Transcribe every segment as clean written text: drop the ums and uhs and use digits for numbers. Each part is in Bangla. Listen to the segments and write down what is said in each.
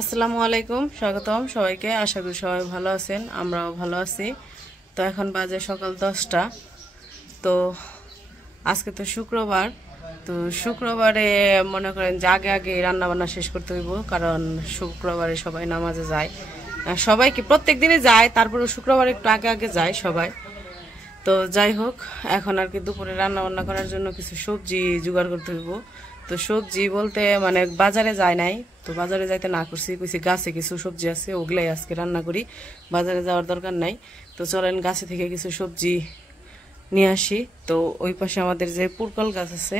আসসালামু আলাইকুম, স্বাগতম সবাইকে। আশা করি সবাই ভালো আছেন, আমরাও ভালো আছি। তো এখন বাজে সকাল 10টা। তো আজকে তো শুক্রবার। তো শুক্রবারে মনে করেন যে আগে আগে রান্না বান্না শেষ করতে হইব, কারণ শুক্রবারে সবাই নামাজে যায়। সবাই কি প্রত্যেক দিনই যায়, তারপরে শুক্রবারে একটু আগে আগে যায় সবাই। তো যাই হোক, এখন আর কি দুপুরে রান্না বান্না করার জন্য কিছু সবজি জোগাড় করতে হইব। তো সবজি বলতে মানে বাজারে যায় নাই, তো বাজারে যাইতে না করছি, কইছি গাছে কিছু সবজি আছে, ওগুলাই আজকে রান্না করি, বাজারে যাওয়ার দরকার নাই। তো চলেন গাছে থেকে কিছু সবজি নিয়ে আসি। তো ওই পাশে আমাদের যে পুরকল গাছ আছে,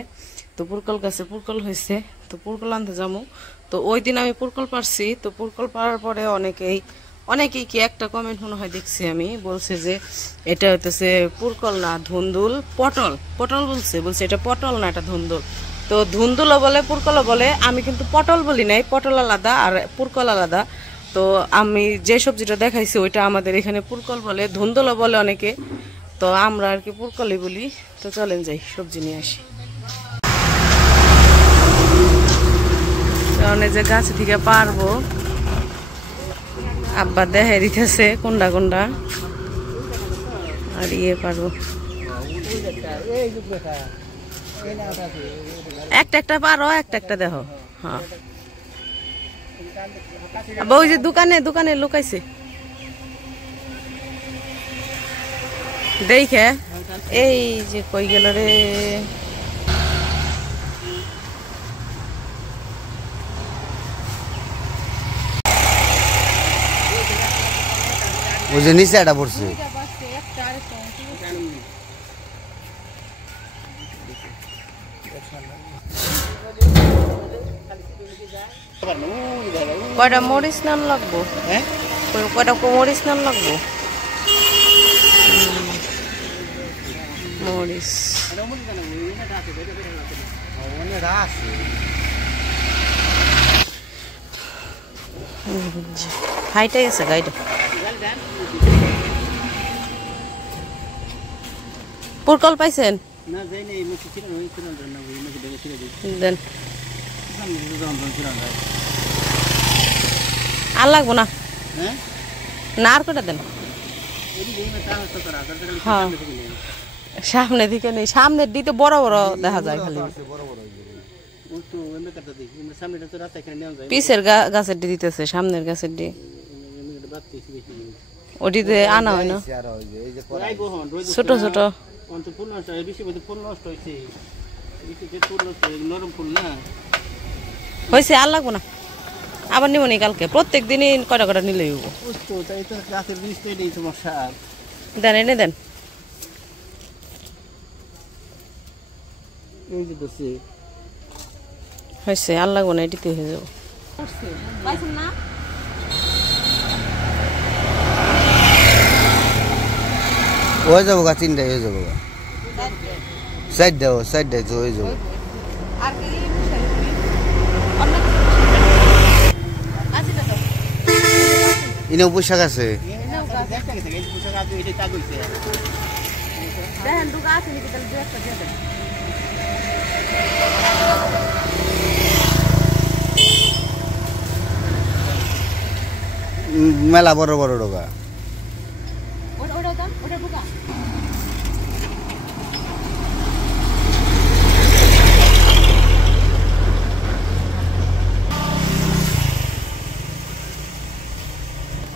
তো পুরকল গাছে পুরকল হয়েছে, তো পুরকল আনতে যাবো। তো ওই দিন আমি পুরকল পারছি, তো পুরকল পারার পরে অনেকেই কি একটা কমেন্ট মনে হয় দেখছি আমি, বলছে যে এটা হইতেছে পুরকল না ধুন্দুল, পটল পটল বলছে এটা পটল না, এটা ধুন্দুল। তো ধুন্দুলও বলে পুরকলও বলে, আমি কিন্তু পটল বলি নাই, পটল আলাদা আর পুরকল আলাদা। তো আমি যে সবজিটা দেখাইছি ওইটা আমাদের এখানে পুরকল বলে, ধুন্দুলও বলে অনেকে, তো আমরা আর কি পুরকলই বলি। তো চলেন যাই সবজি নিয়ে আসি। কারণ এই যে গাছ থেকে পারবো, আব্বা দেখে দিতেছে কোনটা কোনটা, আর পারবো একটা একটা পারো, একটা একটা দেখো। হ্যাঁ, ওই যে দোকানে লুকাইছে দেখে, এই যে কই গেল রে। ওই যে নিচে এটা পড়ছে, কয়টা মরিচ নান লাগবো? কয়টা মরিচ নান লাগবো? মরিচ হাইটে গেছে গাইটা। পুরকল পাইছেন? দেন, আর লাগবো না, না আর কটা দেন। হ্যাঁ, সামনে দিকে নেই, সামনের দিকে বড় বড় দেখা যায়, খালি পিসের গাছের ডি দিতেছে, সামনের গাছের ডি ওটিতে আনা হয় না, ছোট ছোট হয়েছে, আর লাগবো না, আবার নিব নি কালকে, প্রত্যেক দিনই কয়টা কয়টা নিলেই দেন, এনে দেন। হয়েছে, আর লাগবো না, এটিতে হয়ে যাবো। হয়ে যাবো গা, তিনটাই হয়ে যাবো গা, সাইডটাই তো হয়ে যাবো। ইনেও পোশাক আছে, মেলা বড় বড় ডোকা।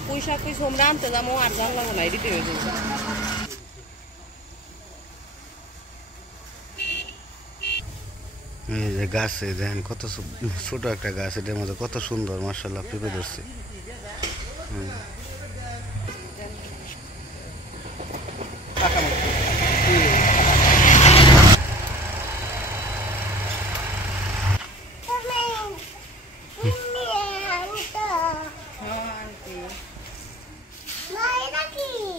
পয়সা কইস আমরা আনতে যাবো, আর জান লাগবো না, এদিকে হয়ে যাবো। এই যে গাছে দেখেন কত ছোট একটা গাছ, এটার মধ্যে কত সুন্দর মাশাআল্লাহ পেঁপে ধরছে।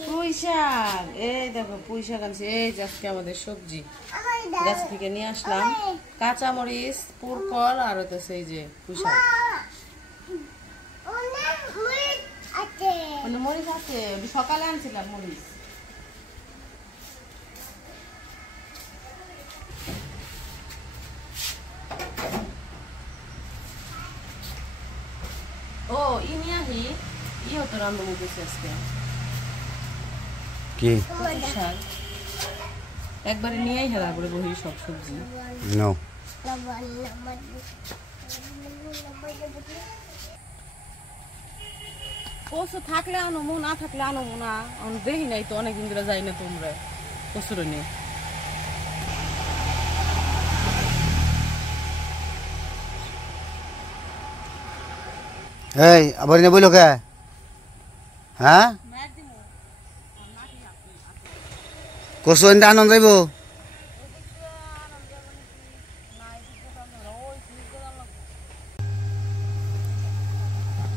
পুঁইশাক, এই দেখো পুঁইশাক আনছি, এই যে আজকে আমাদের সবজি গাছ থেকে নিয়ে আসলাম, কাঁচা মরিচ, পুরকল আর হইতেছে এই যে পুঁইশাক। মরিচ আছে, সকালে আনছিলাম মরিচ। ও ইনি আহি ইও তো রান্না মুখেছি আজকে কি কচুর শাক একবারে নিয়েই হেলা করে বহি সব সবজি নাও কচু থাকলে আনমো না থাকলে আনমো না দেখি নাই তো অনেকদিন ধরে যাই না তোমরা কচুর নিয়ে এই আবার নে বইলো কে হ্যাঁ কসু এনে আনন্দ যাইব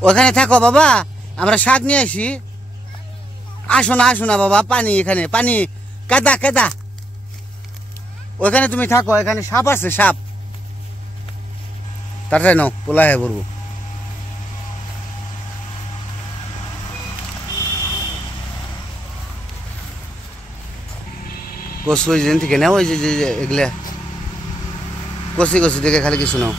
ওখানে থাকো বাবা আমরা শাক নিয়ে আসি আসো না বাবা পানি এখানে পানি কাদা কাদা ওখানে তুমি থাকো এখানে সাপ আছে সাপ তাড়াতাড়ি নাও পোলা হয়ে পড়বো কচু ওই যেন থেকে নাও ওই যে এগুলা কচি কচি দেখে খালি কিছু নাও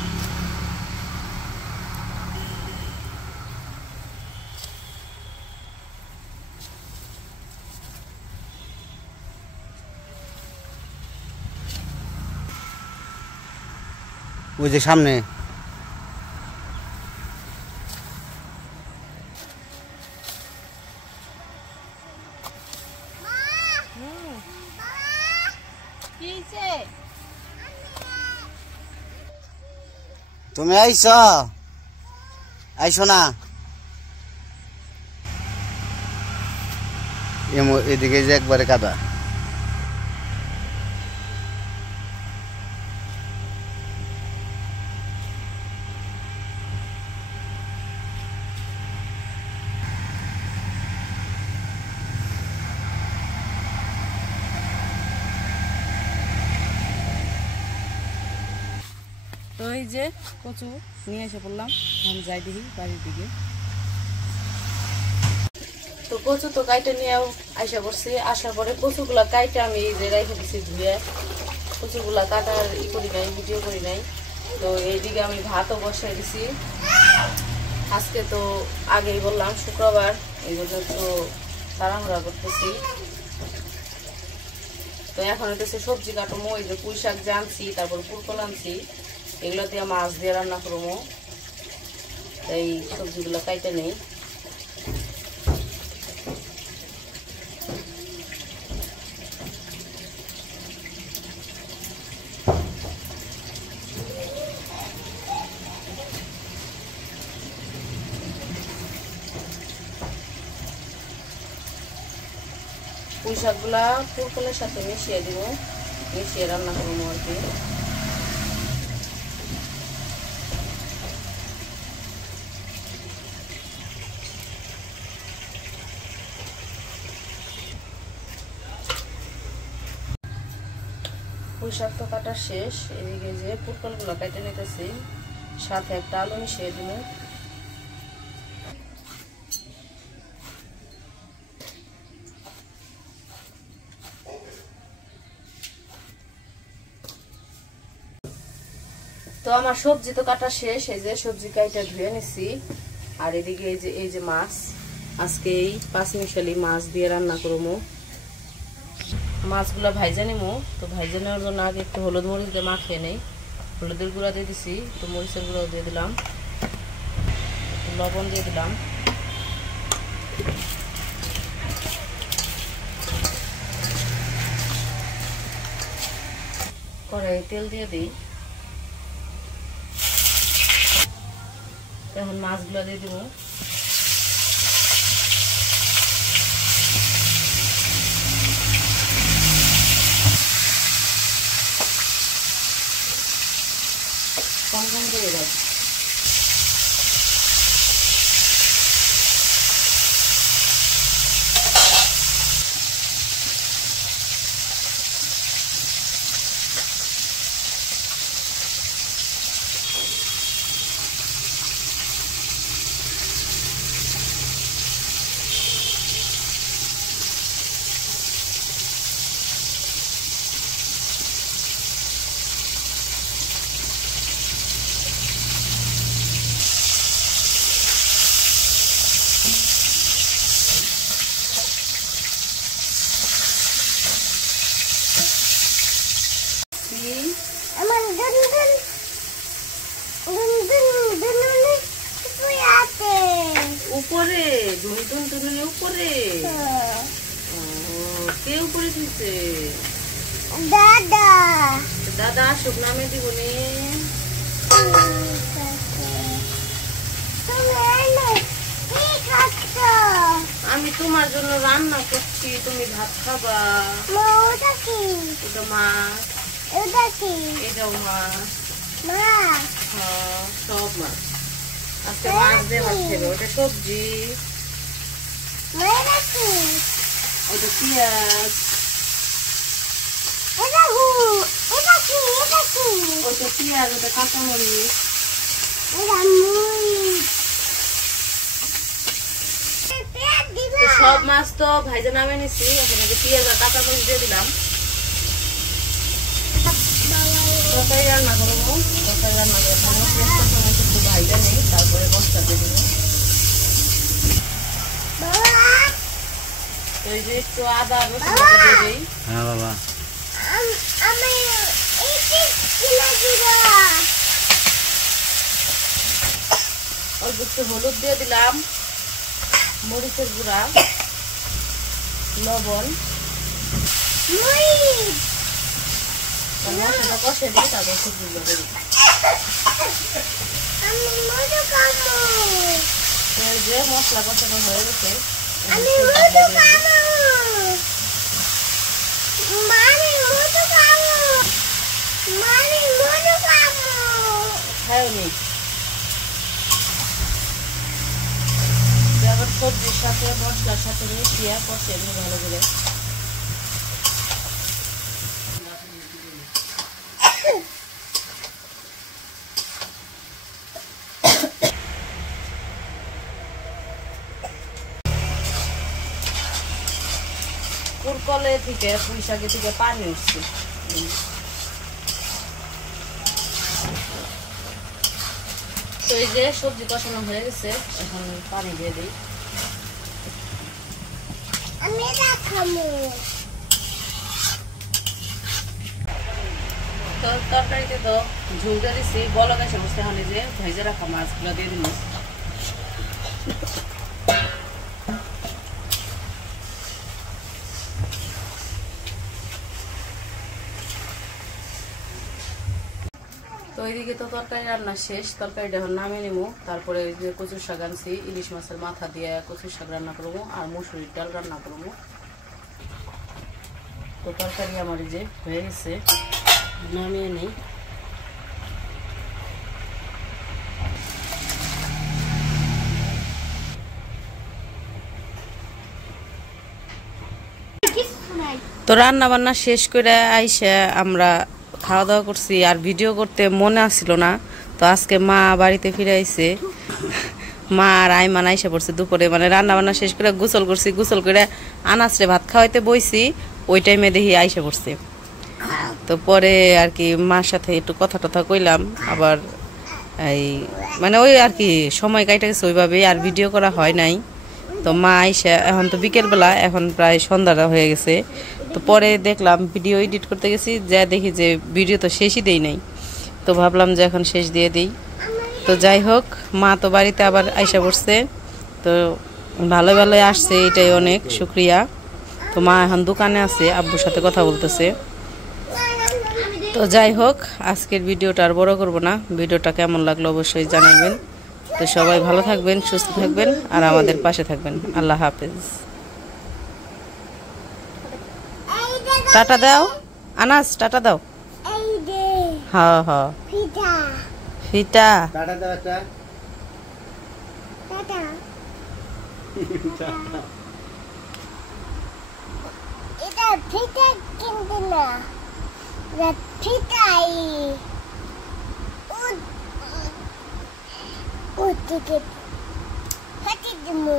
ওই যে সামনে তুমি আইসো না এদিকে যে একবারে কাদা তো এই যে কচু নিয়ে এসে পড়লাম আমি যাই দেখি বাড়ির দিকে তো কচু তো কাইটে নিয়েও আইসা করছি আসার পরে কচুগুলা কাইটে আমি এই যে রেখে দিচ্ছি ধুয়ে কচুগুলা কাটার করি নাই ভিডিও করি নাই তো এইদিকে আমি ভাতও বসাই দিছি আজকে তো আগেই বললাম শুক্রবার এই জন্য তো তাড়াহুড়া করতেছি তো এখন হইতেছে সবজি কাটবো এই যে পুঁই শাক জানছি তারপর পুরকল আনছি এগুলো দিয়ে মাছ দিয়ে রান্না করবো এই সবজিগুলো কাইটে নেই পুঁই শাকগুলা পুরকলের সাথে মিশিয়ে দিব মিশিয়ে রান্না করবো আর কি পুঁই শাক তো কাটা শেষ এদিকে যে পুরকলগুলো কেটে নিতেছি সাথে একটা আলু মিশিয়ে দিব তো আমার সবজি তো কাটা শেষ এই যে সবজি কাইটা ধুয়ে নিছি আর এদিকে এই যে মাছ আজকে এই 5 মিশালি মাছ দিয়ে রান্না করবো মাছগুলা ভাইজা নিমু তো ভাইজা নেওয়ার জন্য আগে একটু হলুদ মরিচ দিয়ে মাখিয়ে নেই হলুদের গুঁড়া দিয়ে দিছি একটু মরিচের গুঁড়াও দিয়ে দিলাম একটু লবণ দিয়ে দিলাম কড়াইয়ে তেল দিয়ে দিই এখন মাছগুলো দিয়ে দিব কম কম করে দাও ঝুনটুন টুনুনি উপরে। ও, কে উপরে দিছে? দাদা দাদা আসুক, নামে দিব নে। আমি তোমার জন্য রান্না করছি, তুমি ভাত খাবা। এটা মাছ, এটাও মাছ। হ্যাঁ, সব মাছ। আজকে মাছ দিয়ে ভাত খাবে। ওটা সবজি, ওটা পেঁয়াজ, ওটা পেঁয়াজ, ওটা কাঁচামরিচ। তো সব মাছ তো ভাইজা নামে নিছি। এখন এই যে পেঁয়াজ আর কাঁচামরিচ দিয়ে দিলাম। তরকারি রান্না করবো। তরকারি রান্না করার জন্য পেঁয়াজটা সময় একটু ভাইজা নেই, তারপরে মশলা দিয়ে দিব। তো এই যে একটু আদা রসুন দিয়ে দিই। হ্যাঁ বাবা, অল্প একটু হলুদ দিয়ে দিলাম, মরিচের গুঁড়া, লবণ। মশলাটা কষে দিই, তারপর সবজিগুলো দিয়ে দিই। এই যে মশলা কষানো হয়ে গেছে। খায়নি আবার সবজির সাথে মশলার সাথে মিশিয়ে কষে নিই ভালো করে। কুরকলে থেকে পুঁইশাকে থেকে পানি উঠছে। তো এই যে সবজি কষানো হয়ে গেছে, এখন পানি দিয়ে দিই। তো তরকারিতে তো ঝুলতে দিচ্ছি, বলক এসে বসতে হলে যে ভেজে রাখা মাছগুলো দিয়ে দিল। তো এইদিকে তো তরকারি রান্না শেষ, তরকারিটা এখন নামিয়ে নেবো। তারপরে যে কচুর শাক আনছি, ইলিশ মাছের মাথা দিয়ে কচুর শাক রান্না করবো আর মসুরির ডাল রান্না করবো। তো তরকারি আমার যে হয়ে গেছে, নামিয়ে নেই। তো রান্না বান্না শেষ করে আইসা আমরা খাওয়া দাওয়া করছি, আর ভিডিও করতে মনে আসছিল না। তো আজকে মা বাড়িতে ফিরে আইছে, মা আর আইমান আইসা পড়ছে দুপুরে। মানে রান্না বান্না শেষ করে গোসল করছি, গোসল করে আনাসরে ভাত খাওয়াইতে বইছি, ওই টাইমে দেখি আইসা পড়ছে। তো পরে আর কি মার সাথে একটু কথা টথা কইলাম, আবার এই মানে ওই আর কি সময় কাটে গেছে ওইভাবেই, আর ভিডিও করা হয় নাই। তো মা আইসা এখন তো বিকেলবেলা, এখন প্রায় সন্ধ্যাটা হয়ে গেছে। তো পরে দেখলাম ভিডিও এডিট করতে গেছি, যা দেখি যে ভিডিও তো শেষই দেই নাই। তো ভাবলাম যে এখন শেষ দিয়ে দিই। তো যাই হোক, মা তো বাড়িতে আবার আইসা পড়ছে, তো ভালো ভালোই আসছে, এটাই অনেক শুক্রিয়া। তো মা এখন দোকানে আছে, আব্বুর সাথে কথা বলতেছে। তো যাই হোক, আজকের ভিডিওটা আর বড় করব না। ভিডিওটা কেমন লাগলো অবশ্যই জানাবেন। তো সবাই ভালো থাকবেন, সুস্থ থাকবেন, আর আমাদের পাশে থাকবেন। আল্লাহ হাফেজ। টাটা দাও আনাস, টাটা দাও। হ্যাঁ হ্যাঁ, ফিটা টাটা দাও একটা। এটা ফিটা কিন্তু না, ফিটাই ও টিকেট হাতি দিমু।